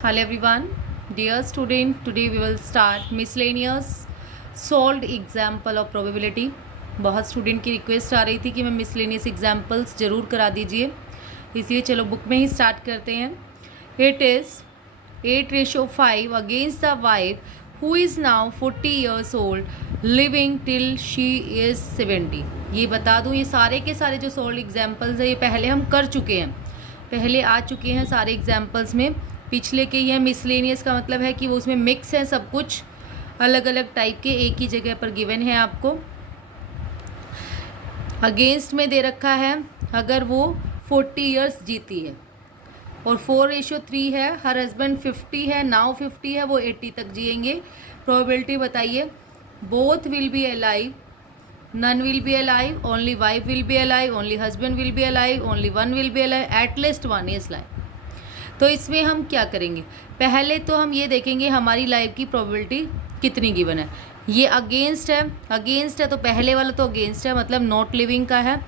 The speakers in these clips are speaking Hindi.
Hello everyone, dear student. Today we will start miscellaneous solved example of probability. बहुत स्टूडेंट की रिक्वेस्ट आ रही थी कि मैं मिसलेनियस एग्जाम्पल्स ज़रूर करा दीजिए, इसलिए चलो बुक में ही स्टार्ट करते हैं. It is 8:5 against the wife who is now 40 years old living till she is 70. ये बता दूँ, ये सारे के सारे जो सोल्ड एग्जाम्पल्स हैं ये पहले हम कर चुके हैं, पहले आ चुके हैं सारे एग्जाम्पल्स में. पिछले के ही है. मिसलेनियस का मतलब है कि वो उसमें मिक्स है, सब कुछ अलग अलग टाइप के एक ही जगह पर गिवन है आपको. अगेंस्ट में दे रखा है अगर वो 40 years जीती है और 4:3 है, हर हस्बैंड 50 है, नाउ 50 है, वो 80 तक जिएंगे. प्रोबेबिलिटी बताइए. Both will be alive, none will be alive, only wife will be alive, only husband will be alive, only one will be alive, at least one is live. तो इसमें हम क्या करेंगे, पहले तो हम ये देखेंगे हमारी लाइफ की प्रोबेबिलिटी कितनी गिवन है. ये अगेंस्ट है, अगेंस्ट है तो पहले वाला तो अगेंस्ट है, मतलब नॉट लिविंग का है.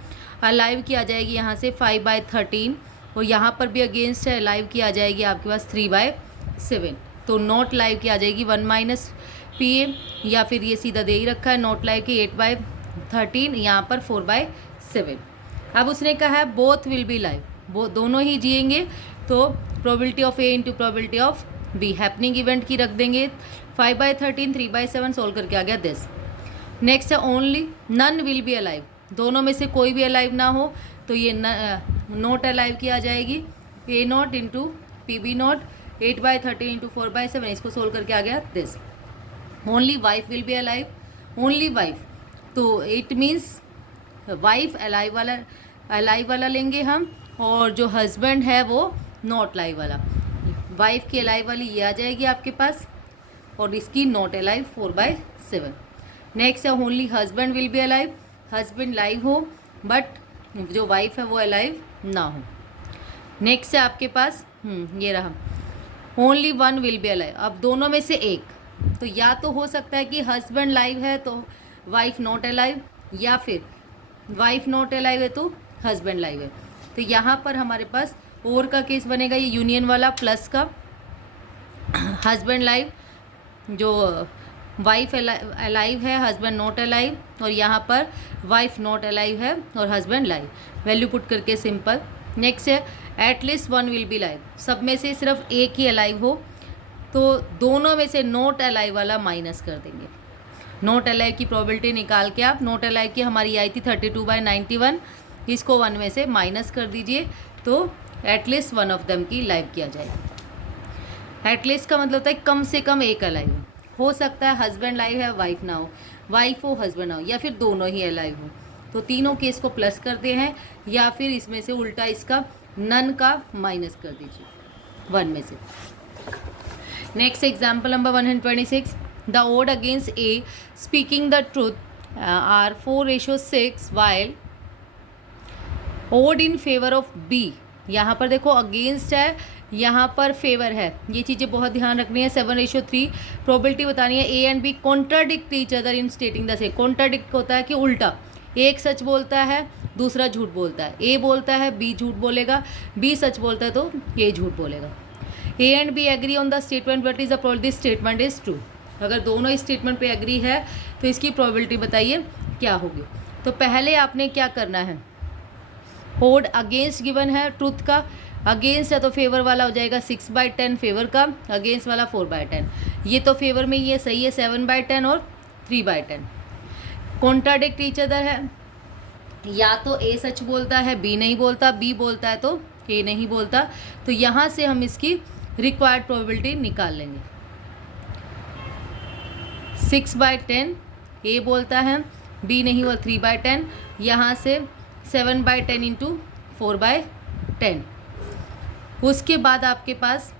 अलाइव की आ जाएगी यहाँ से 5/13 और यहाँ पर भी अगेंस्ट है, अलाइव की आ जाएगी आपके पास 3/7. तो नॉट लाइव की आ जाएगी 1 - PA, या फिर ये सीधा दे ही रखा है नॉट लाइव की 8/13, यहाँ पर 4/7. अब उसने कहा है बोथ विल बी लाइव, वो दोनों ही जिएंगे, तो probability of A into probability of B happening event की रख देंगे. 5/13 3/7 सोल्व करके आ गया दिस. नेक्स्ट है only none will be alive, दोनों में से कोई भी अलाइव ना हो तो ये नॉट अलाइव की आ जाएगी. A not into P B not 8/13 into 4/7, इसको सोल्व करके आ गया this. Only wife will be alive, only wife, तो इट मीन्स वाइफ अलाइव वाला लेंगे हम, और जो हस्बैंड है वो नॉट लाइव वाला. वाइफ की अलाइव वाली ये आ जाएगी आपके पास और इसकी नॉट अलाइव 4/7. नेक्स्ट है only husband will be alive, husband live हो बट जो वाइफ है वो अलाइव ना हो. नेक्स्ट है आपके पास ये रहा only one will be alive. अब दोनों में से एक, तो या तो हो सकता है कि हस्बैंड लाइव है तो वाइफ नॉट अलाइव, या फिर वाइफ नॉट अलाइव है तो हस्बैंड लाइव है. तो यहाँ पर हमारे पास और का केस बनेगा, ये यूनियन वाला प्लस का. हस्बैंड लाइव, जो वाइफ अलाइव है, हस्बैंड नॉट अलाइव, और यहाँ पर वाइफ नॉट अलाइव है और हस्बैंड लाइव. वैल्यू पुट करके सिंपल. नेक्स्ट है at least one will B live, सब में से सिर्फ एक ही अलाइव हो, तो दोनों में से नॉट अलाइव वाला माइनस कर देंगे. नॉट अलाइव की प्रोबेबिलिटी निकाल के आप, नॉट अलाइव की हमारी आई थी 32/91, इसको 1 में से माइनस कर दीजिए तो एटलीस्ट वन ऑफ देम की लाइव किया जाएगा. एटलीस्ट का मतलब होता है कम से कम एक अलाइव हो सकता है, हस्बैंड लाइव है वाइफ ना हो, वाइफ हो हस्बैंड ना हो, या फिर दोनों ही अलाइव हो. तो तीनों केस को प्लस करते हैं, या फिर इसमें से उल्टा इसका नन का माइनस कर दीजिए 1 में से. Next example number 126. The odd against A speaking the truth are 4:6 while odd in favour of B. यहाँ पर देखो अगेंस्ट है, यहाँ पर फेवर है, ये चीज़ें बहुत ध्यान रखनी है. 7:3 प्रोबेबिलिटी बतानी है. A and B contradict each other in stating the same. Contradict होता है कि उल्टा, एक सच बोलता है दूसरा झूठ बोलता है. ए बोलता है बी झूठ बोलेगा, बी सच बोलता है तो ए झूठ बोलेगा. A and B agree on the statement but is the probability statement is true. अगर दोनों इस स्टेटमेंट पे एग्री है तो इसकी प्रोबेबिलिटी बताइए क्या होगी. तो पहले आपने क्या करना है, ओड अगेंस्ट गिवन है ट्रूथ का, अगेंस्ट है तो फेवर वाला हो जाएगा 6/10 फेवर का, अगेंस्ट वाला 4/10. ये तो फेवर में ये सही है 7/10 और 3/10. कॉन्ट्राडिक्ट ईच अदर है, या तो ए सच बोलता है बी नहीं बोलता, बी बोलता है तो ए नहीं बोलता. तो यहाँ से हम इसकी रिक्वायर्ड प्रोबेबिलिटी निकाल लेंगे. 6/10 ए बोलता है, बी नहीं बोलता 3/10, यहाँ से 7/10 इंटू 4/10. उसके बाद आपके पास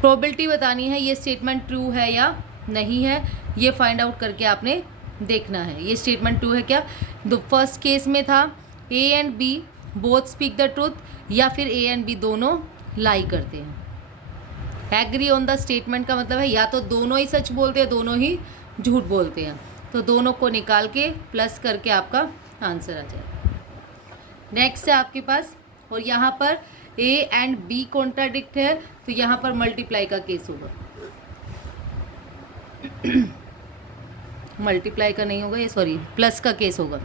प्रोबेबिलिटी बतानी है ये स्टेटमेंट ट्रू है या नहीं है, ये फाइंड आउट करके आपने देखना है ये स्टेटमेंट ट्रू है क्या. द फर्स्ट केस में था A and B both speak the truth, या फिर ए एंड बी दोनों लाई करते हैं. एग्री ऑन द स्टेटमेंट का मतलब है या तो दोनों ही सच बोलते हैं दोनों ही झूठ बोलते हैं. तो दोनों को निकाल के प्लस करके आपका आंसर आ जाएगा. नेक्स्ट है आपके पास, और यहाँ पर ए एंड बी कॉन्ट्राडिक्ट है तो यहाँ पर मल्टीप्लाई का केस होगा। मल्टीप्लाई का नहीं होगा ये, सॉरी प्लस का केस होगा।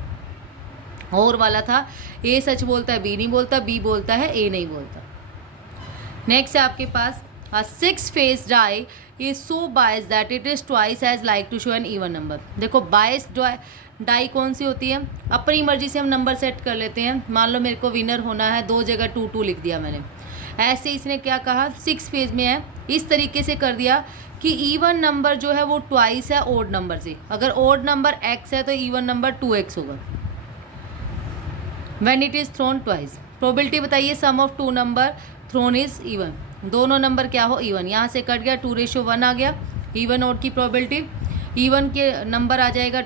और वाला था ए सच बोलता है बी नहीं बोलता, बी बोलता है ए नहीं बोलता। नेक्स्ट है आपके पास a six-faced die is so biased that it is twice as like to show an even number। देखो biased डाई कौन सी होती है, अपनी मर्जी से हम नंबर सेट कर लेते हैं। मान लो मेरे को विनर होना है, 2 जगह 2 2 लिख दिया मैंने। ऐसे इसने क्या कहा 6 फेज में है, इस तरीके से कर दिया कि इवन नंबर जो है वो ट्वाइस है ओड नंबर से। अगर ओड नंबर x है तो इवन नंबर 2x होगा। When it is thrown twice. Probability बताइए sum of 2 number thrown is even, दोनों नंबर क्या हो इवन। यहाँ से कट गया 2:1 आ गया। इवन ओड की प्रोबेबिलिटी, इवन के नंबर आ जाएगा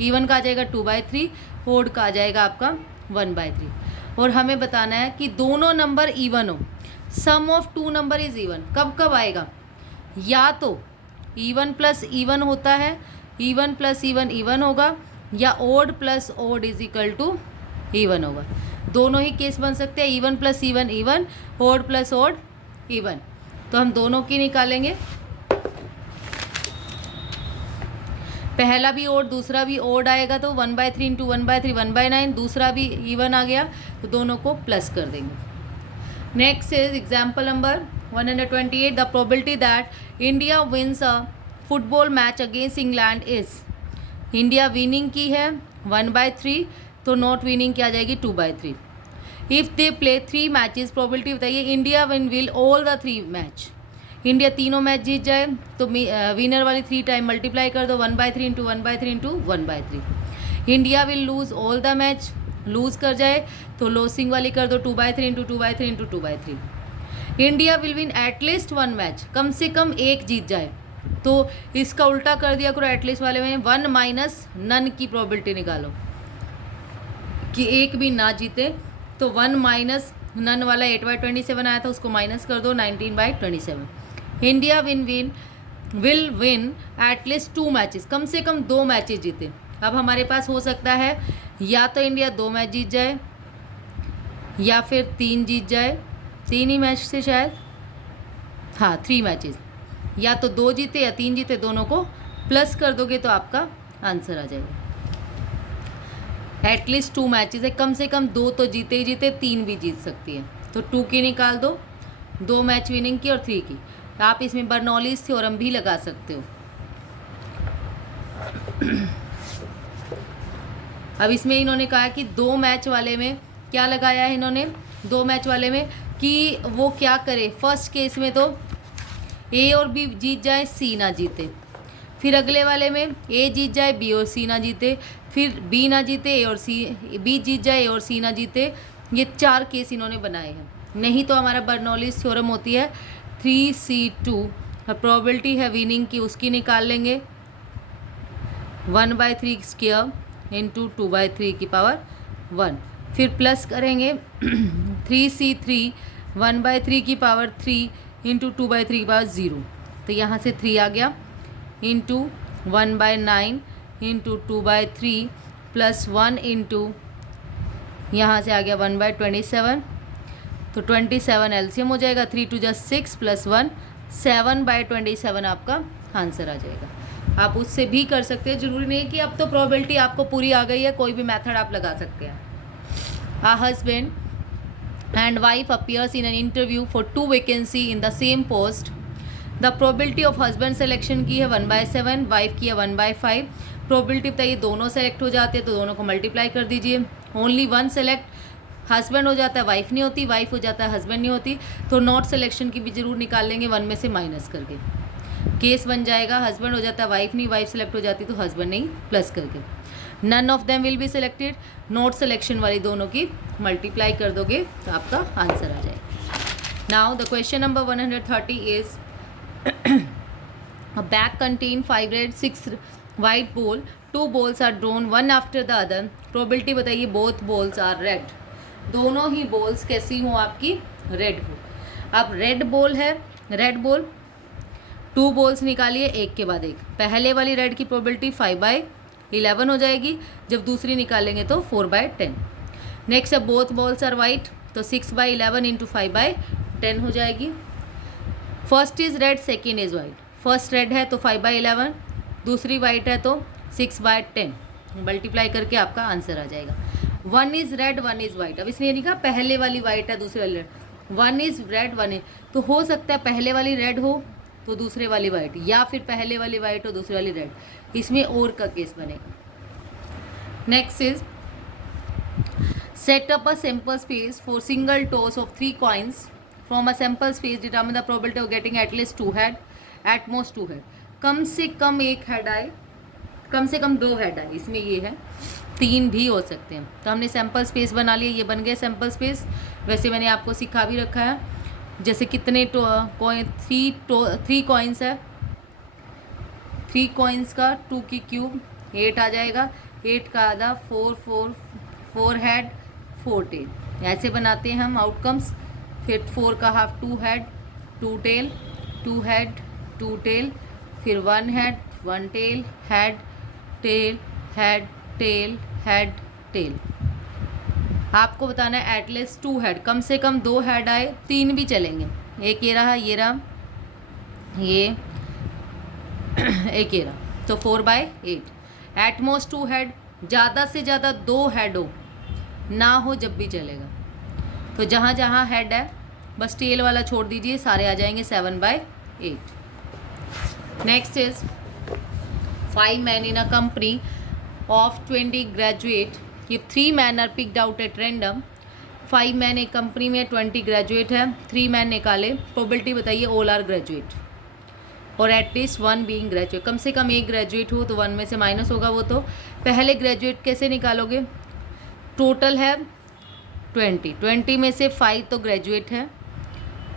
इवन का आ जाएगा 2/3, ओड का आ जाएगा आपका 1/3। और हमें बताना है कि दोनों नंबर इवन हो। सम ऑफ 2 नंबर इज इवन कब कब आएगा, या तो इवन प्लस इवन होता है, इवन प्लस इवन इवन होगा, या odd plus odd is equal to even होगा। दोनों ही केस बन सकते हैं, even plus even even, odd plus odd even. तो हम दोनों की निकालेंगे, पहला भी ओड दूसरा भी ओड आएगा तो 1/3 इंटू 1/3 1/9, दूसरा भी इवन आ गया तो दोनों को प्लस कर देंगे। Next is example number 128। The probability that India wins a football match against England is. India winning की है 1/3 तो नॉट विनिंग क्या आ जाएगी 2/3। If they play 3 matches, probability बताइए India will all the 3 match. India तीनों मैच जीत जाए तो विनर वाली 3 टाइम मल्टीप्लाई कर दो, 1/3 into 1/3 into 1/3। India will lose all the match, lose कर जाए तो लॉसिंग वाली कर दो 2/3 into 2/3 into 2/3। India will win at least 1 match, कम से कम एक जीत जाए तो इसका उल्टा कर दिया करो एटलीस्ट वाले में, 1 माइनस नन की प्रोबेबिलिटी निकालो कि एक भी ना जीते। तो 1 माइनस नन वाला 8/27 आया था, उसको माइनस कर दो 19/27। India will win at least 2 matches, कम से कम 2 मैचेस जीते। अब हमारे पास हो सकता है या तो इंडिया 2 मैच जीत जाए या फिर 3 जीत जाए, 3 ही मैच से शायद, हाँ 3 मैचेस, या तो 2 जीते या 3 जीते, दोनों को प्लस कर दोगे तो आपका आंसर आ जाएगा। एटलीस्ट 2 मैचेस है, कम से कम 2 तो जीते ही जीते, 3 भी जीत सकती है। तो 2 की निकाल दो, 2 मैच विनिंग की और 3 की। आप इसमें बर्नौलीज थ्योरम भी लगा सकते हो। अब इसमें इन्होंने कहा कि 2 मैच वाले में क्या लगाया है इन्होंने, 2 मैच वाले में कि वो क्या करे। फर्स्ट केस में तो ए और बी जीत जाए, सी ना जीते। फिर अगले वाले में ए जीत जाए, बी और सी ना जीते। फिर बी ना जीते, ए और सी, बी जीत जाए, ए और सी ना जीते। ये 4 केस इन्होंने बनाए हैं। नहीं तो हमारा बर्नौलीज थ्योरम होती है 3C2, प्रोबेबिलिटी है विनिंग की, उसकी निकाल लेंगे 1/3 स्क्वायर इंटू 2/3 की पावर 1। फिर प्लस करेंगे 3C3 1/3 की पावर 3 इंटू 2/3 की पावर 0। तो यहाँ से 3 आ गया इंटू 1/9 इंटू 2/3 प्लस 1 इंटू यहाँ से आ गया 1/27। तो 27 एलसीएम हो जाएगा, 3 2 जा 6 प्लस 1 7/27 आपका आंसर आ जाएगा। आप उससे भी कर सकते हैं, जरूरी नहीं कि अब तो प्रोबेबिलिटी आपको पूरी आ गई है, कोई भी मेथड आप लगा सकते हैं। A husband and wife appears in an interview for 2 vacancy in the same post. The probability of husband selection की है 1/7, वाइफ की है 1/5। प्रोबेबिलिटी बताइए दोनों सेलेक्ट हो जाते हैं तो दोनों को मल्टीप्लाई कर दीजिए। ओनली 1 सेलेक्ट, हस्बैंड हो जाता है वाइफ नहीं होती, वाइफ हो जाता है हस्बैंड नहीं होती, तो नॉट सिलेक्शन की भी जरूर निकाल लेंगे 1 में से माइनस करके। केस बन जाएगा हस्बैंड हो जाता है वाइफ नहीं, वाइफ सेलेक्ट हो जाती तो हस्बैंड नहीं प्लस करके। None of them will be selected, not selection वाली दोनों की मल्टीप्लाई कर दोगे तो आपका आंसर आ जाएगा। Now the question number 130 is a bag contain 5 red 6 white ball, 2 balls are drawn one after the other। Probability बताइए both balls are red, दोनों ही बॉल्स कैसी हों आपकी रेड हो। अब रेड बॉल है, रेड बॉल 2 बॉल्स निकालिए एक के बाद एक। पहले वाली रेड की प्रोबेबिलिटी 5/11 हो जाएगी, जब दूसरी निकालेंगे तो 4/10। नेक्स्ट है बोथ बॉल्स आर वाइट, तो 6/11 इंटू 5/10 हो जाएगी। First is red, second is white. First red है तो 5/11, दूसरी वाइट है तो 6/10, मल्टीप्लाई करके आपका आंसर आ जाएगा। 1 इज़ रेड 1 इज़ वाइट। अब इसने लिखा पहले वाली वाइट है दूसरी वाली रेड, 1 इज़ रेड 1 इज, तो हो सकता है पहले वाली रेड हो तो दूसरे वाली वाइट, या फिर पहले वाली वाइट हो दूसरी वाली रेड, इसमें और का केस बनेगा। Next is set up a sample space for single toss of 3 coins from a sample space, determine the probability of getting at least 2 head, at most 2 head। कम से कम एक हेड आए, कम से कम 2 हेड आए, इसमें ये है 3 भी हो सकते हैं। तो हमने सैम्पल स्पेस बना लिया, ये बन गया सैम्पल स्पेस। वैसे मैंने आपको सिखा भी रखा है, जैसे कितने थ्री कॉइन्स है, 3 कॉइन्स का 2 की क्यूब 8 आ जाएगा, 8 का आधा 4 हेड 4 टेल, ऐसे बनाते हैं हम आउटकम्स। फिर 4 का half 2 head 2 tail, 2 head 2 tail, फिर 1 head 1 tail, head tail head tail head tail. आपको बताना है एटलीस्ट 2 हेड, कम से कम 2 हेड आए, 3 भी चलेंगे। एक ये रहा, ये रहा, ये एक ये रहा, तो 4/8। एट मोस्ट 2 हेड, ज़्यादा से ज़्यादा 2 हेड हो ना हो जब भी चलेगा। तो जहाँ जहाँ हेड है बस टेल वाला छोड़ दीजिए, सारे आ जाएंगे 7/8। Next is 5 men in a company of 20 graduate, if 3 men are picked out at random। 5 men एक कंपनी में 20 ग्रेजुएट है, 3 men निकाले, प्रोबेबिलिटी बताइए ऑल आर ग्रेजुएट और एटलीस्ट 1 बीइंग ग्रेजुएट। कम से कम एक ग्रेजुएट हो तो 1 में से माइनस होगा वो। तो पहले ग्रेजुएट कैसे निकालोगे, टोटल है 20 में से 5 तो ग्रेजुएट है,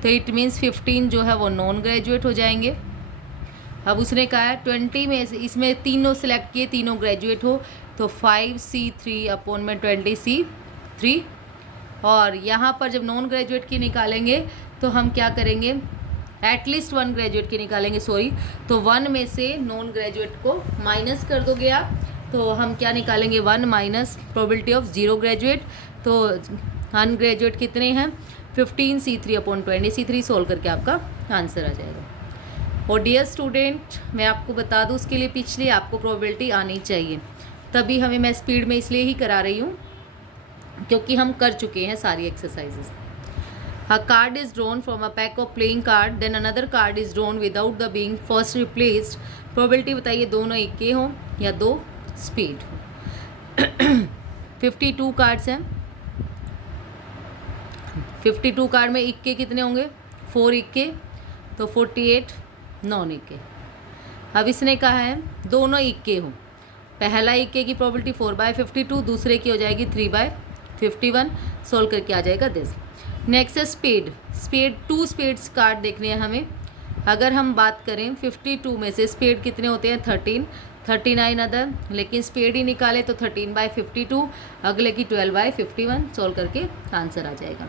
तो इट मीन्स 15 जो है वो नॉन ग्रेजुएट हो जाएंगे। अब उसने कहा है 20 में से, इसमें तीनों सेलेक्ट किए, तीनों ग्रेजुएट हो, तो 5C3/20C3। और यहाँ पर जब नॉन ग्रेजुएट की निकालेंगे तो हम क्या करेंगे, एटलीस्ट 1 ग्रेजुएट की निकालेंगे, सॉरी। तो 1 में से नॉन ग्रेजुएट को माइनस कर दोगे आप, तो हम क्या निकालेंगे, 1 माइनस प्रोबेबिलिटी ऑफ 0 ग्रेजुएट। तो अनग्रेजुएट कितने हैं, 15C3/20C3 सोल्व करके आपका आंसर आ जाएगा। और डियर स्टूडेंट, मैं आपको बता दूं, उसके लिए पिछले आपको प्रोबेबिलिटी आनी चाहिए, तभी हमें मैं स्पीड में इसलिए ही करा रही हूँ क्योंकि हम कर चुके हैं सारी exercises. A card is drawn from a pack of playing card, then another card is drawn without the being first replaced। Probability बताइए दोनों इक्के हों या 2 स्पेड हो। 52 कार्ड्स हैं, 52 कार्ड में इक्के कितने होंगे, 4 इक्के, तो 48 नॉन इक्के। अब इसने कहा है दोनों इक्के हों, पहला इक्के की प्रोबेबिलिटी 4/52, दूसरे की हो जाएगी 3/51, सोल्व करके आ जाएगा दिस। नेक्स्ट है स्पेड। 2 स्पेड्स कार्ड देखने हैं हमें। अगर हम बात करें 52 में से स्पेड कितने होते हैं, 13, 39 अदर, लेकिन स्पेड ही निकाले तो 13/52, अगले की 12/51, सोल्व करके आंसर आ जाएगा।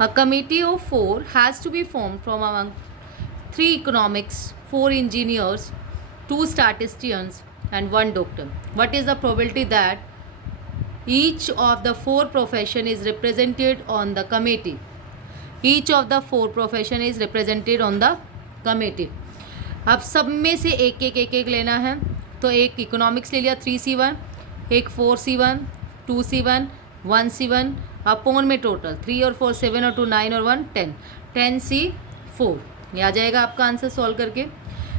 A committee of 4 has to be form from among 3 economics, 4 engineers, 2 statisticians and 1 doctor. What is the probability that each of the 4 profession is represented on the committee? Each of the 4 profession is represented on the committee। अब सब में से एक लेना है, तो एक इकोनॉमिक्स ले लिया 3C1, एक 4C1, 2C1, 1C1, अपॉन में टोटल 3 और 4 7 और 2 9 और 1 10, 10C4, ये आ जाएगा आपका आंसर सॉल्व करके।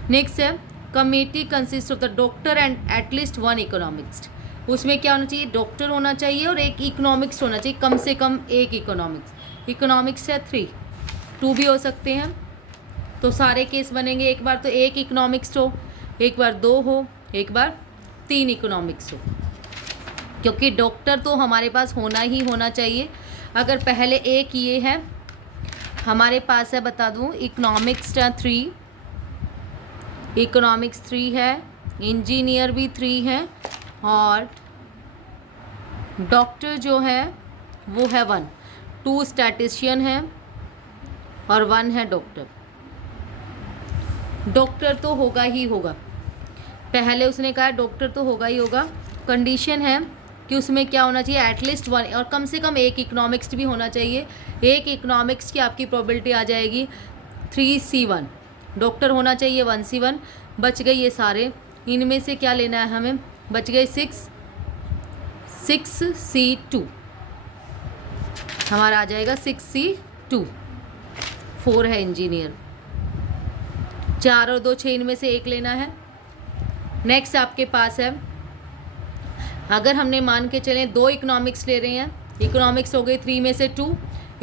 नेक्स्ट है committee consist of the doctor and at least 1 economics. उसमें क्या होना चाहिए, डॉक्टर होना चाहिए और एक इकोनॉमिक्स होना चाहिए, कम से कम एक इकोनॉमिक्स है 3, 2 भी हो सकते हैं। तो सारे केस बनेंगे, एक बार तो एक इकोनॉमिक्स हो, एक बार 2 हो, एक बार 3 इकोनॉमिक्स हो, क्योंकि डॉक्टर तो हमारे पास होना ही होना चाहिए। अगर पहले एक ये है हमारे पास है, बता दूं, इकोनॉमिक्स 3 है, इंजीनियर भी 3 है, और डॉक्टर जो है वो है 1, 2 स्टैटिस्टिशियन है और 1 है डॉक्टर। डॉक्टर तो होगा ही होगा, पहले उसने कहा डॉक्टर तो होगा ही होगा। कंडीशन है कि उसमें क्या होना चाहिए, एटलीस्ट वन और कम से कम एक इकोनॉमिक्स भी होना चाहिए। एक इकोनॉमिक्स की आपकी प्रोबेबिलिटी आ जाएगी 3C1। डॉक्टर होना चाहिए 1C1। बच गई ये सारे, इनमें से क्या लेना है हमें, बच गए 6C2 हमारा आ जाएगा 6C2। 4 है इंजीनियर, 4 और 2 6, इनमें से एक लेना है। नेक्स्ट आपके पास है, अगर हमने मान के चलें 2 इकोनॉमिक्स ले रहे हैं, इकोनॉमिक्स हो गई 3 में से 2,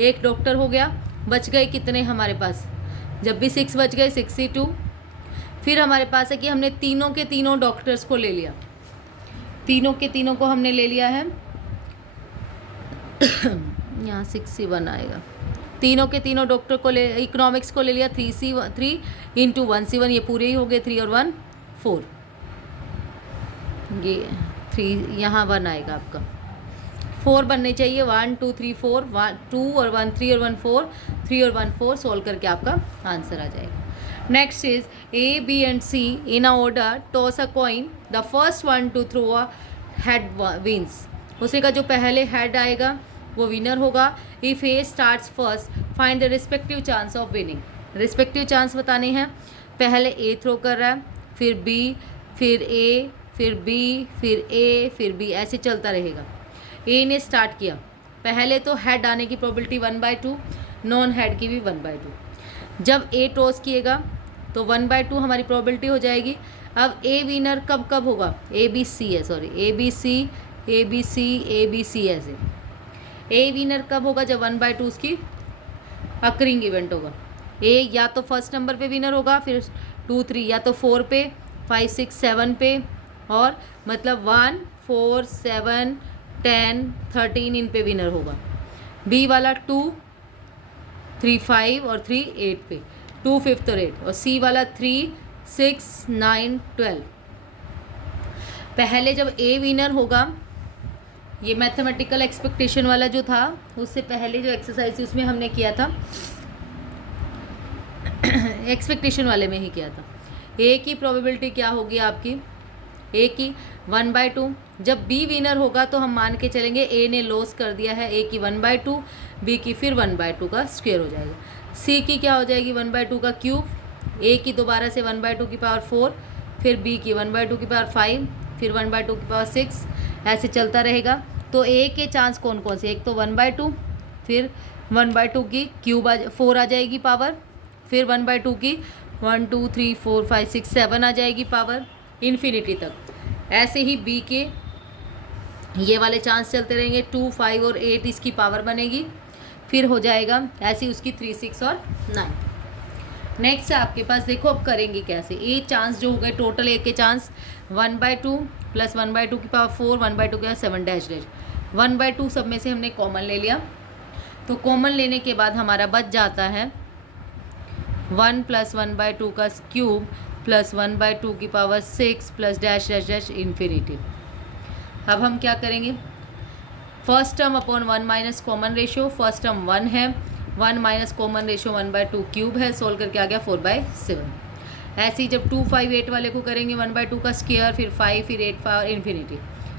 एक डॉक्टर हो गया, बच गए कितने हमारे पास, जब भी 6 बच गए 6C2। फिर हमारे पास है कि हमने तीनों के तीनों डॉक्टर्स को ले लिया, तीनों के तीनों को हमने ले लिया है यहाँ 6C1 आएगा, तीनों के तीनों डॉक्टर को ले, इकोनॉमिक्स को ले लिया 3 इंटू 1C1, ये पूरे ही हो गए, 3 और 1 4, ये 3 यहाँ 1 आएगा आपका, 4 बनने चाहिए, 1 2 3 4, 2 और 1 3 और 1 4, 3 और 1 4, सोल्व करके आपका आंसर आ जाएगा। Next is A, B and C in a order, toss a coin, the first one to throw a head wins। उसी का जो पहले हेड आएगा वो विनर होगा। If A starts first, find the respective chance of winning। Respective chance बताने हैं, पहले A थ्रो कर रहा है, फिर B, फिर A, फिर B, फिर A, फिर B, ऐसे चलता रहेगा। A ने स्टार्ट किया, पहले तो हेड आने की प्रोबेबिलिटी 1/2, नॉन हेड की भी 1/2। जब A टॉस किएगा तो 1/2 हमारी प्रोबेबिलिटी हो जाएगी। अब A विनर कब कब होगा, ABC है, सॉरी ABC ABC ABC ऐसे A विनर कब होगा, जब 1/2 उसकी अकरिंग इवेंट होगा। A या तो फर्स्ट नंबर पे विनर होगा, फिर 2 3 या तो 4 पे, 5 6 7 पे, और मतलब 1 4 7 10 13 इन पे विनर होगा। B वाला 2 3 5 और 3 8 पे, 2 5 और 8, और C वाला 3 6 9 12। पहले जब A विनर होगा, ये मैथमेटिकल एक्सपेक्टेशन वाला जो था, उससे पहले जो एक्सरसाइज थी उसमें हमने किया था एक्सपेक्टेशन वाले में ही किया था। A की प्रोबेबिलिटी क्या होगी आपकी, A की 1/2। जब B विनर होगा तो हम मान के चलेंगे A ने लॉस कर दिया है, A की 1/2, B की फिर 1/2 का स्क्वायर हो जाएगा। C की क्या हो जाएगी, 1/2 का क्यूब, A की दोबारा से 1/2 की पावर 4, फिर B की 1/2 की पावर 5, फिर 1/2 की पावर 6, ऐसे चलता रहेगा। तो A के चांस कौन कौन से, एक तो 1/2, फिर 1/2 की क्यूब 4 आ जाएगी पावर, फिर 1/2 की 1 2 3 4 5 6 7 आ जाएगी पावर इन्फिनिटी तक। ऐसे ही B के ये वाले चांस चलते रहेंगे, 2 5 और 8 इसकी पावर बनेगी, फिर हो जाएगा ऐसी उसकी 3 6 और 9। नेक्स्ट है आपके पास, देखो अब करेंगे कैसे। A चांस जो हो गए टोटल A के चांस 1/2 प्लस 1/2 की पावर 4, 1/2 की पावर 7 डैश डैश, 1/2 सब में से हमने कॉमन ले लिया। तो कॉमन लेने के बाद हमारा बच जाता है 1 प्लस 1/2 का क्यूब प्लस 1/2 की power 6 plus dash dash dash infinity. अब हम क्या करेंगे, first term upon 1 minus common ratio, first term 1 है, 1 माइनस कॉमन रेशियो 1/2 क्यूब है, सोल्व करके आ गया 4/7। ऐसे ही जब 2 5 8 वाले को करेंगे 1/2 का स्क्वायर, फिर 5 फिर 8 पावर इन्फिनिटी,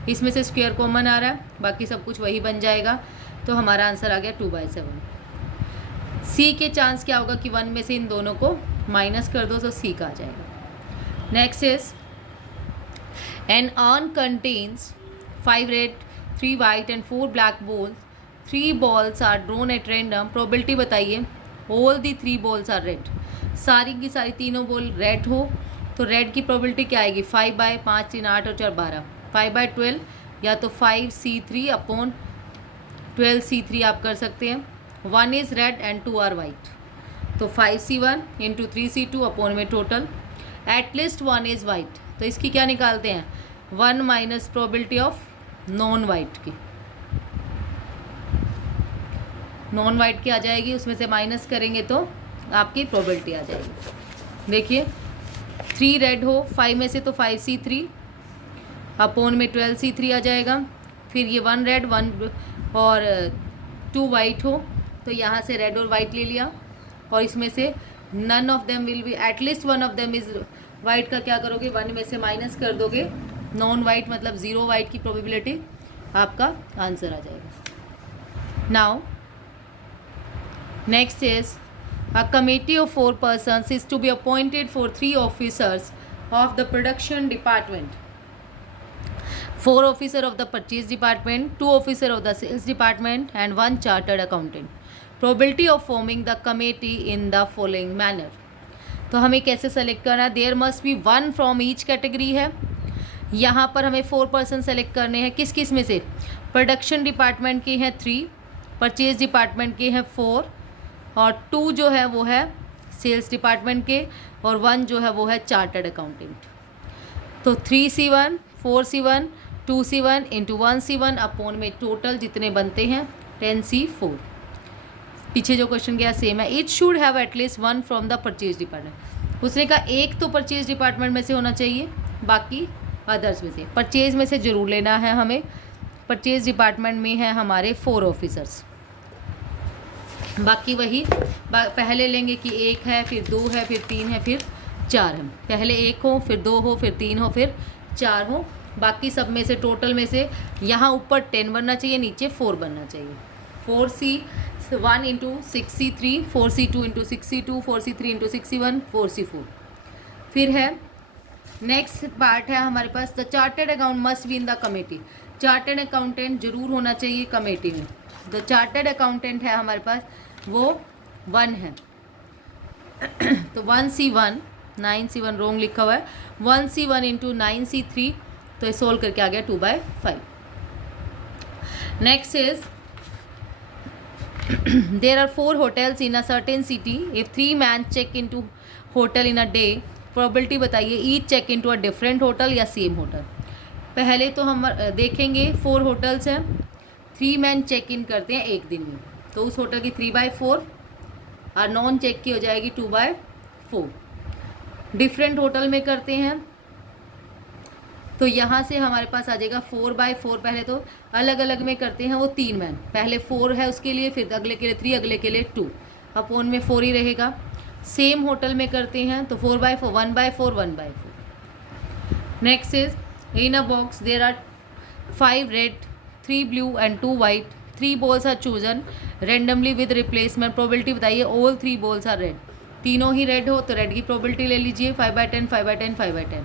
इसमें से स्क्वायर कॉमन आ रहा है, बाकी सब कुछ वही बन जाएगा। तो हमारा आंसर आ गया 2/7। C के चांस क्या होगा कि 1 में से इन दोनों को माइनस कर दो तो C का आ जाएगा। Next is an urn contains 5 red 3 white and 4 black balls, 3 balls are drawn at random. Probability बताइए, all the 3 balls are red, सारी की सारी तीनों बॉल रेड हो तो रेड की प्रोबेबिलिटी क्या आएगी, 5/5 3 8 और 4 12, 5/12, या तो 5C3 अपॉन 12C3 आप कर सकते हैं। 1 is red and 2 are white, तो 5C1 इंटू 3C2 अपॉन में टोटल एटलीस्ट 1 इज़ वाइट, तो इसकी क्या निकालते हैं, 1 minus probability of non white की, नॉन वाइट की आ जाएगी, उसमें से माइनस करेंगे तो आपकी प्रोबेबिलिटी आ जाएगी। देखिए 3 रेड हो 5 में से तो 5C3 अपॉन में 12C3 आ जाएगा, फिर ये 1 रेड 1 और 2 वाइट हो तो यहाँ से रेड और वाइट ले लिया, और इसमें से none of them will be, at least 1 of them is white का क्या करोगे, 1 में से माइनस कर दोगे, नॉन वाइट मतलब 0 वाइट की प्रोबेबिलिटी, आपका आंसर आ जाएगा। Now next is a committee of 4 persons is to be appointed for 3 officers of the production department, 4 officer of the purchase department, 2 officer of the sales department and 1 chartered accountant. Probability of forming the committee in the following manner. तो हमें कैसे सेलेक्ट करना है? There must be 1 from each category है। यहाँ पर हमें 4 पर्सन सेलेक्ट करने हैं। किस किस में से? प्रोडक्शन डिपार्टमेंट के हैं 3, परचेज डिपार्टमेंट के हैं 4 और 2 जो है वो है सेल्स डिपार्टमेंट के और 1 जो है वो है चार्टर्ड अकाउंटेंट। तो 3C1 4C1 2C1 into 1C1 upon में टोटल जितने बनते हैं 10C4। पीछे जो क्वेश्चन गया सेम है। It should have at least 1 from the purchase department. उसने कहा एक तो परचेज डिपार्टमेंट में से होना चाहिए, बाकी अदर्स में से। परचेज में से ज़रूर लेना है हमें। परचेज डिपार्टमेंट में है हमारे 4 ऑफिसर्स, बाकी वही पहले लेंगे कि 1 है, फिर 2 है, फिर 3 है, फिर 4 है। पहले 1 हो, फिर 2 हो, फिर 3 हो, फिर 4 हो। बाकी सब में से टोटल में से यहाँ ऊपर 10 बनना चाहिए, नीचे 4 बनना चाहिए। 4C1 into 6C3, 4C2 into 6C2, 4C3 into 6C1, 4C4। फिर है नेक्स्ट पार्ट है हमारे पास the chartered account must be in the committee. Chartered accountant जरूर होना चाहिए कमेटी में। द चार्टर्ड अकाउंटेंट है हमारे पास वो 1 है। तो 1C1 9C1 रोंग लिखा हुआ है। 1C1 इंटू 9C3, तो ये सोल्व करके आ गया 2/5। Next is there are 4 hotels in a certain city. If 3 man check into hotel in a day, probability बताइए each check into a different hotel या सेम होटल। पहले तो हम देखेंगे 4 होटल्स हैं, 3 मैन चेक इन करते हैं एक दिन में, तो उस होटल की 3/4 और नॉन चेक की हो जाएगी 2/4। डिफरेंट होटल में करते हैं तो यहाँ से हमारे पास आ जाएगा 4/4। पहले तो अलग अलग में करते हैं वो 3 मैन, पहले 4 है उसके लिए, फिर अगले के लिए 3, अगले के लिए 2, अपॉन में 4 ही रहेगा। सेम होटल में करते हैं तो 4/4 1/4 1/4। Next is in a box there are 5 red 3 blue and 2 white. 3 balls are chosen randomly with replacement. Probability बताइए ऑल 3 बॉल्स आर रेड। तीनों ही रेड हो तो रेड की प्रोबेबिलिटी ले लीजिए 5/10 5/10 5/10।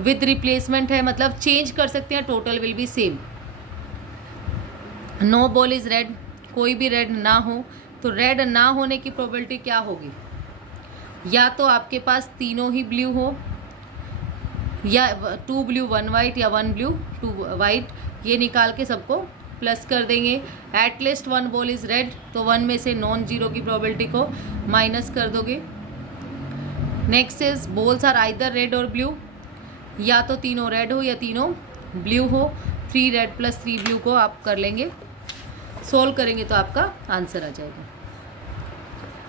विद रिप्लेसमेंट है मतलब चेंज कर सकते हैं, total will be same. No ball is red, कोई भी रेड ना हो तो रेड ना होने की प्रोबेबिलिटी क्या होगी? या तो आपके पास तीनों ही ब्लू हो, या 2 ब्लू 1 वाइट, या 1 ब्लू 2 वाइट। ये निकाल के सबको प्लस कर देंगे। एटलीस्ट 1 बॉल इज रेड, तो 1 में से नॉन जीरो की प्रोबेबिलिटी को माइनस कर दोगे। Next is balls are either red और ब्लू, या तो तीनों रेड हो या तीनों ब्लू हो। 3 रेड प्लस 3 ब्लू को आप कर लेंगे, सोल्व करेंगे तो आपका आंसर आ जाएगा।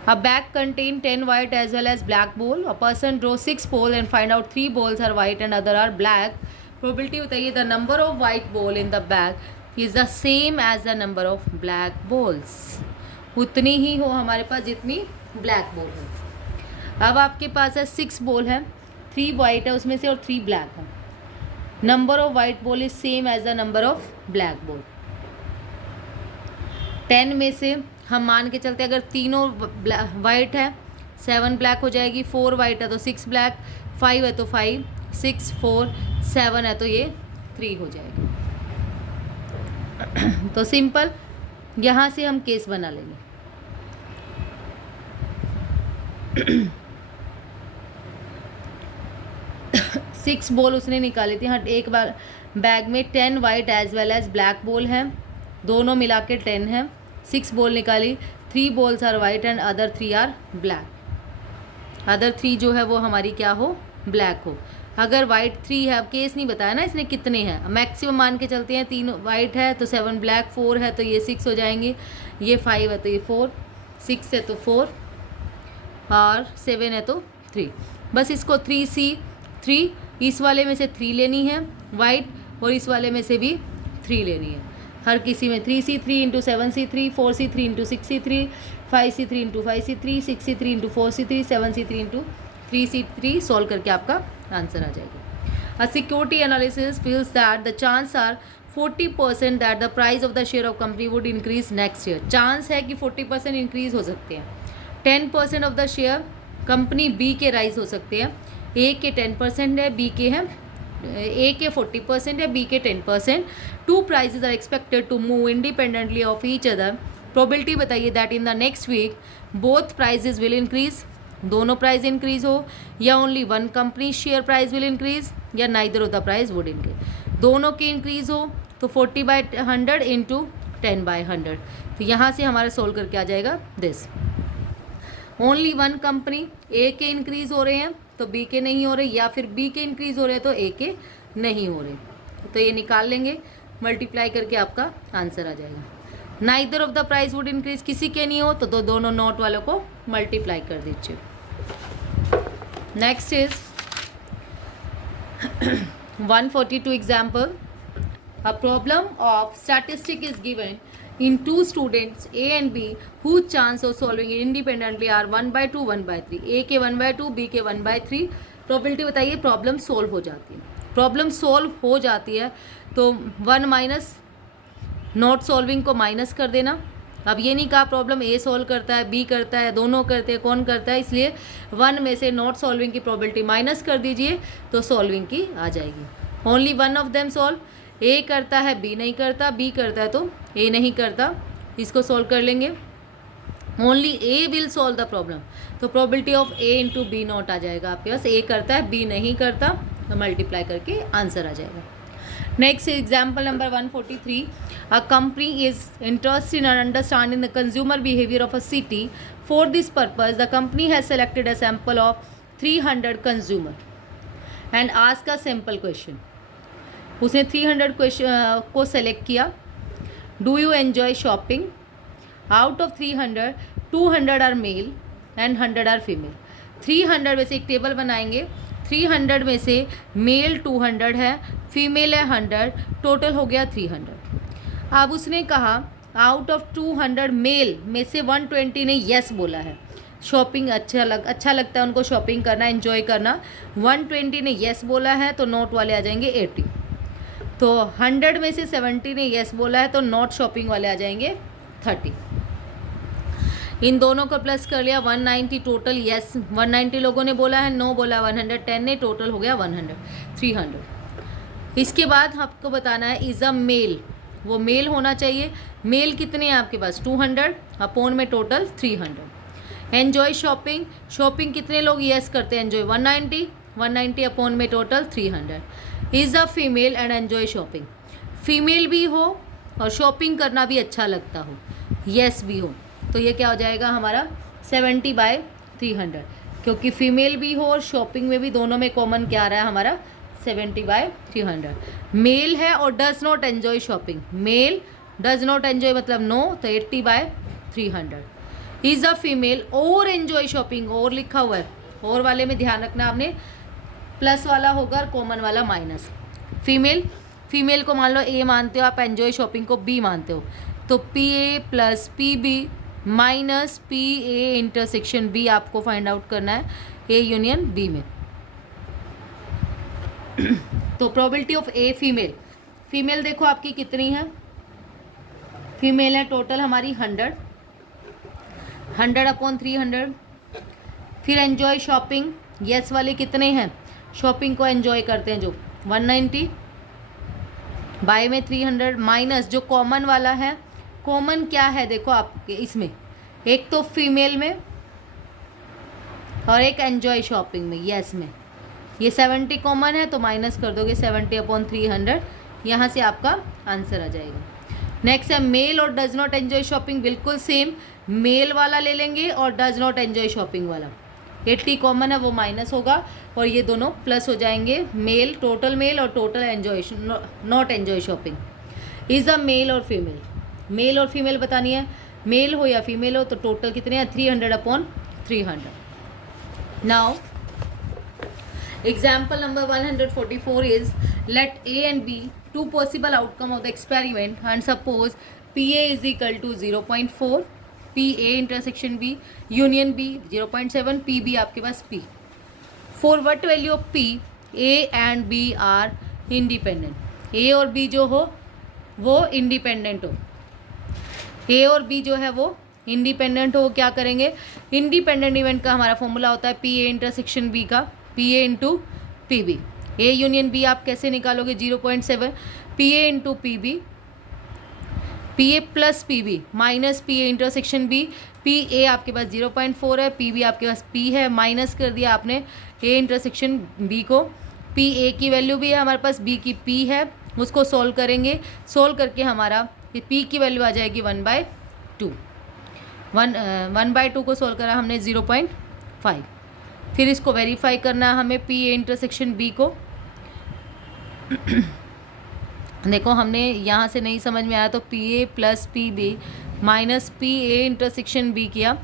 A bag contain 10 white as well as black ball. A person draw 6 balls and find out 3 balls are white and other are black. Probability बताइए the number of white ball in the bag is the same as the number of black balls. उतनी ही हो हमारे पास जितनी black ball हो। अब आपके पास है 6 बॉल है, 3 white है उसमें से और 3 black है। Number of white ball is same as the number of black ball. 10 में से हम मान के चलते अगर तीनों वाइट है 7 ब्लैक हो जाएगी, 4 वाइट है तो 6 ब्लैक, 5 है तो 5, 6 4 7 है तो ये 3 हो जाएगा। तो सिंपल यहाँ से हम केस बना लेंगे। 6 बॉल उसने निकाली थी। हाँ, एक बार बैग में 10 white as well as black ball है, दोनों मिला के 10 है। 6 बॉल निकाली, 3 balls are white and other 3 are black. Other 3 जो है वो हमारी क्या हो? ब्लैक हो। अगर वाइट 3 है, अब केस नहीं बताया ना इसने कितने हैं, मैक्सिमम मान के चलते हैं 3 वाइट है तो 7 ब्लैक, 4 है तो ये 6 हो जाएंगे, ये 5 है तो ये 4, 6 है तो 4 और 7 है तो 3। बस इसको 3C3 इस वाले में से 3 लेनी है वाइट और इस वाले में से भी 3 लेनी है। हर किसी में 3C3 into 7C3, 4C3 into 6C3, 5C3 into 5C3, 6C3 into 4C3, 7C3 into 3C3 solve करके आपका आंसर आ जाएगा। A security analysis feels that the chance are 40% that the price of the share of company would increase next year. Chance है कि 40% इंक्रीज हो सकते हैं. 10% of the share company B के राइज हो सकते हैं. ए के 10% है, बी के हैं, ए के 40% है, बी के 10%. Two prizes are expected to move independently of each other. Probability बताइए that in the next week both prizes will increase, दोनों प्राइस इंक्रीज हो, या only one company share price will increase, या neither of the price would increase. दोनों की इंक्रीज हो तो 40/100 इंटू 10/100. तो यहाँ से हमारा सोल्व करके आ जाएगा दिस. ओनली वन कंपनी, ए के इंक्रीज हो रहे हैं तो बी के नहीं हो रहे, या फिर बी के इंक्रीज हो रहे हैं तो ए के नहीं हो रहे. तो ये निकाल लेंगे, मल्टीप्लाई करके आपका आंसर आ जाएगा. Neither of the price would increase, किसी के नहीं हो तो दोनों नोट वालों को मल्टीप्लाई कर दीजिए. Next is 142 example. A problem of statistic is given in two students A and B whose chance of solving it independently are 1/2, 1/3. A के 1/2, B के 1/3. प्रोबेबिलिटी बताइए. प्रॉब्लम सोल्व हो जाती है. प्रॉब्लम सोल्व हो जाती है तो 1 माइनस नॉट सॉल्विंग को माइनस कर देना. अब ये नहीं कहा प्रॉब्लम ए सॉल्व करता है, बी करता है, दोनों करते हैं, कौन करता है, इसलिए 1 में से नॉट सॉल्विंग की प्रोबेबिलिटी माइनस कर दीजिए तो सॉल्विंग की आ जाएगी. Only one of them solve. A करता है, बी नहीं करता, बी करता है तो ए नहीं करता. इसको सॉल्व कर लेंगे. Only A will solve the problem, तो probability of A into B not आ जाएगा आपके पास. ए करता है, बी नहीं करता, तो मल्टीप्लाई करके आंसर आ जाएगा. Next example number 143. A company is interested in understanding the consumer behaviour of a city. For this purpose the company has selected a sample of 300 consumer and ask a simple question. उसने 300 क्वेश्चन को सेलेक्ट किया. Do you enjoy shopping? Out of 300 200 are male and 100 are female. 300 में से एक टेबल बनाएंगे. 300 में से मेल 200 है, फीमेल है 100, टोटल हो गया 300. अब उसने कहा आउट ऑफ 200 मेल में से 120 ने येस बोला है. शॉपिंग अच्छा लगता है उनको शॉपिंग करना, एंजॉय करना. 120 ने येस बोला है तो नोट वाले आ जाएंगे 80. तो 100 में से 70 ने येस बोला है तो नॉट शॉपिंग वाले आ जाएंगे 30. इन दोनों को प्लस कर लिया 190 टोटल. येस 190 लोगों ने बोला है, नो बोला 110 ने, टोटल हो गया 100 300. इसके बाद आपको बताना है इज़ अ मेल, वो मेल होना चाहिए. मेल कितने हैं आपके पास 200 अपॉन में टोटल 300. एन्जॉय शॉपिंग, शॉपिंग कितने लोग येस करते हैं एन्जॉय 190 अपॉन में total 300. Is a female and enjoy shopping, female भी हो और शॉपिंग करना भी अच्छा लगता हो, येस भी हो, तो ये क्या हो जाएगा हमारा 70/300. क्योंकि फीमेल भी हो और शॉपिंग में भी, दोनों में कॉमन क्या आ रहा है हमारा 70/300. मेल है और does not enjoy shopping, male does not enjoy मतलब नो, तो 80/300. इज़ अ फीमेल और एन्जॉय शॉपिंग, और लिखा हुआ है, और वाले में ध्यान रखना आपने, प्लस वाला होगा और कॉमन वाला माइनस. फीमेल को मान लो ए मानते हो आप, एन्जॉय शॉपिंग को बी मानते हो, तो P A plus P B minus P A intersection B आपको फाइंड आउट करना है ए यूनियन बी में. तो प्रोबेबिलिटी ऑफ ए फीमेल देखो आपकी कितनी है. फीमेल है टोटल हमारी 100 अपॉन 300. फिर एन्जॉय शॉपिंग, येस वाले कितने हैं, शॉपिंग को एन्जॉय करते हैं जो 190 बाय में 300 माइनस जो कॉमन वाला है. कॉमन क्या है देखो आपके इसमें, एक तो फीमेल में और एक एन्जॉय शॉपिंग में, येस में. ये 70 कॉमन है तो माइनस कर दोगे 70 अपॉन 300, यहाँ से आपका आंसर आ जाएगा. नेक्स्ट है मेल और डज नॉट एन्जॉय शॉपिंग, बिल्कुल सेम, मेल वाला ले लेंगे और डज नॉट एन्जॉय शॉपिंग वाला. 80 कॉमन है वो माइनस होगा और ये दोनों प्लस हो जाएंगे. मेल टोटल मेल और total enjoy not enjoy shopping. Is a male और फीमेल, मेल और फीमेल बतानी है, मेल हो या फीमेल हो, तो टोटल कितने हैं 300 upon 300. Now example number 144 is let A and B two possible outcome of the experiment and suppose P A is equal to 0.4, P A intersection B union B 0.7, P B आपके पास P. For what value of P A and B are independent, A और बी जो हो वो इंडिपेंडेंट हो, ए और बी जो है वो इंडिपेंडेंट हो, क्या करेंगे, इंडिपेंडेंट इवेंट का हमारा फॉर्मूला होता है पी ए इंटरसेक्शन बी का, P A into P B. A union B आप कैसे निकालोगे, 0.7 P A into P B, P A plus P B minus P A intersection B, P A आपके पास 0.4 है, पी बी आपके पास पी है, माइनस कर दिया आपने ए इंटरसेक्शन बी को, पी ए की वैल्यू भी है हमारे पास, बी की पी है, उसको सोल्व करेंगे, सोल्व करके हमारा ये पी की वैल्यू आ जाएगी 1/2, 1/2 को सोल्व करा हमने 0.5। फिर इसको वेरीफाई करना है हमें पी ए इंटरसेक्शन बी को। देखो हमने यहाँ से नहीं समझ में आया तो P A plus P B minus P A intersection B किया,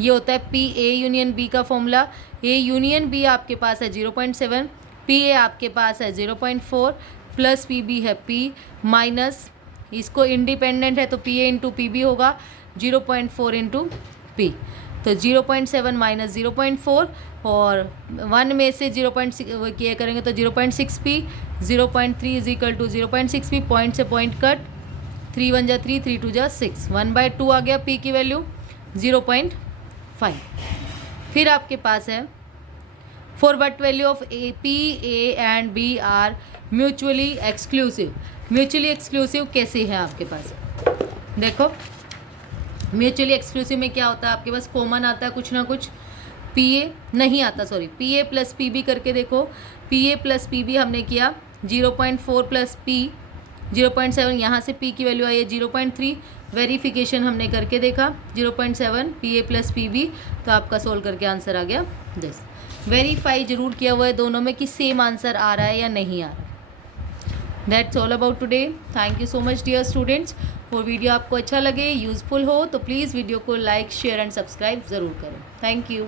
ये होता है पी ए यूनियन बी का फॉर्मूला। ए यूनियन बी आपके पास है 0.7, पी ए आपके पास है 0.4 प्लस पी बी है पी, माइनस इसको इंडिपेंडेंट है तो P A into P B होगा 0.4 इंटू पी, तो 0.7 माइनस 0.4 और 1 में से 0.6 किया करेंगे तो 0.6 P, 0.3 is equal to 0.6 P, point से पॉइंट कट, 3 1 जा 3, 3 2 जा 6, 1/2 आ गया पी की वैल्यू 0.5। फिर आपके पास है for what value of A P A and B are mutually exclusive. Mutually exclusive कैसे है आपके पास, देखो म्यूचुअली एक्सक्लूसिव में क्या होता है आपके पास, कॉमन आता है कुछ ना कुछ, पी ए नहीं आता, sorry P A plus P B करके देखो, P A plus P B हमने किया 0.4 प्लस पी 0.7, यहाँ से पी की वैल्यू आई है 0.3, वेरिफिकेशन हमने करके देखा 0.7 P A plus P B, तो आपका सोल्व करके आंसर आ गया दिस। वेरीफाई जरूर किया हुआ है दोनों में कि सेम आंसर आ रहा है या नहीं आ रहा। That's all about today, thank you so much dear students. और वीडियो आपको अच्छा लगे, यूज़फुल हो तो प्लीज़ वीडियो को लाइक शेयर एंड सब्सक्राइब ज़रूर करें। Thank you.